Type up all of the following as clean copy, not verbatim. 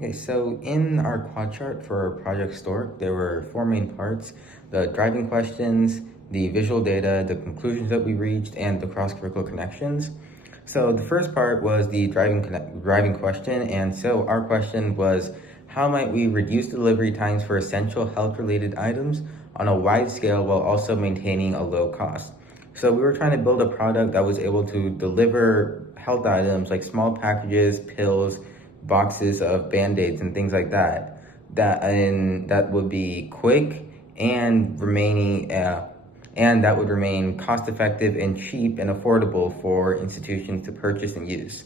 Okay, so in our quad chart for Project Stork, there were four main parts: the driving questions, the visual data, the conclusions that we reached, and the cross-curricular connections. So the first part was the driving question, and so our question was, how might we reduce delivery times for essential health-related items on a wide scale while also maintaining a low cost? So we were trying to build a product that was able to deliver health items like small packages, pills, boxes of Band-Aids and things like that, that would be quick and that would remain cost effective and cheap and affordable for institutions to purchase and use.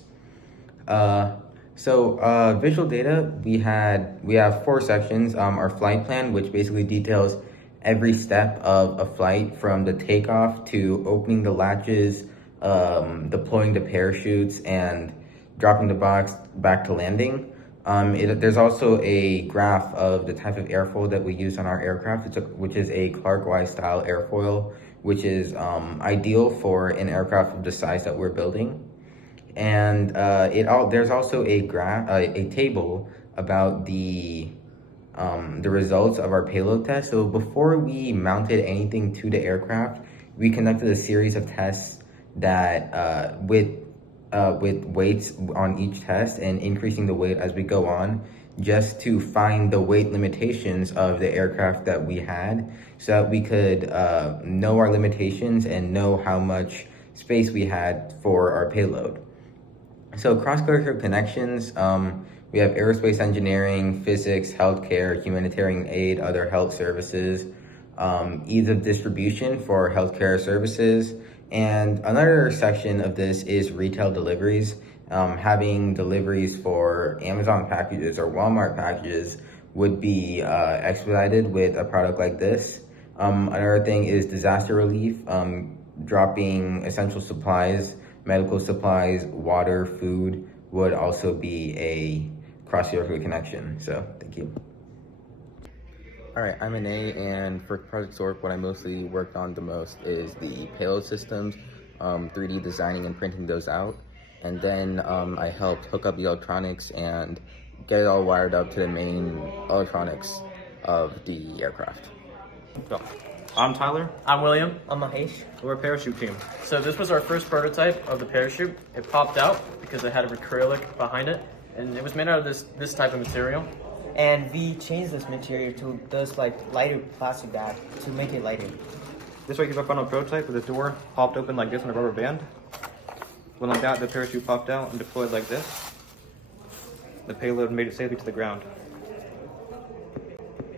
Visual data, we have four sections. Our flight plan, which basically details every step of a flight from the takeoff to opening the latches, deploying the parachutes, and dropping the box back to landing. There's also a graph of the type of airfoil that we use on our aircraft, which is a Clark Wise style airfoil, which is ideal for an aircraft of the size that we're building. And there's also a table about the results of our payload test. So before we mounted anything to the aircraft, we conducted a series of tests that with weights on each test and increasing the weight as we go on, just to find the weight limitations of the aircraft that we had, so that we could know our limitations and know how much space we had for our payload. So cross-curricular connections, we have aerospace engineering, physics, healthcare, humanitarian aid, other health services, ease of distribution for healthcare services. And another section of this is retail deliveries. Having deliveries for Amazon packages or Walmart packages would be expedited with a product like this. Another thing is disaster relief, dropping essential supplies, medical supplies, water, food would also be a cross-curricular connection. So thank you. All right, I'm an A, and for Project Stork, what I mostly worked on the most is the payload systems, 3D designing and printing those out. And then I helped hook up the electronics and get it all wired up to the main electronics of the aircraft. Go. I'm Tyler. I'm William. I'm Mahesh. We're a parachute team. So this was our first prototype of the parachute. It popped out because it had an acrylic behind it, and it was made out of this type of material. And we changed this material to this lighter plastic bag to make it lighter. This way, you have a final prototype with the door popped open like this on a rubber band. When like that, the parachute popped out and deployed like this. The payload made it safely to the ground.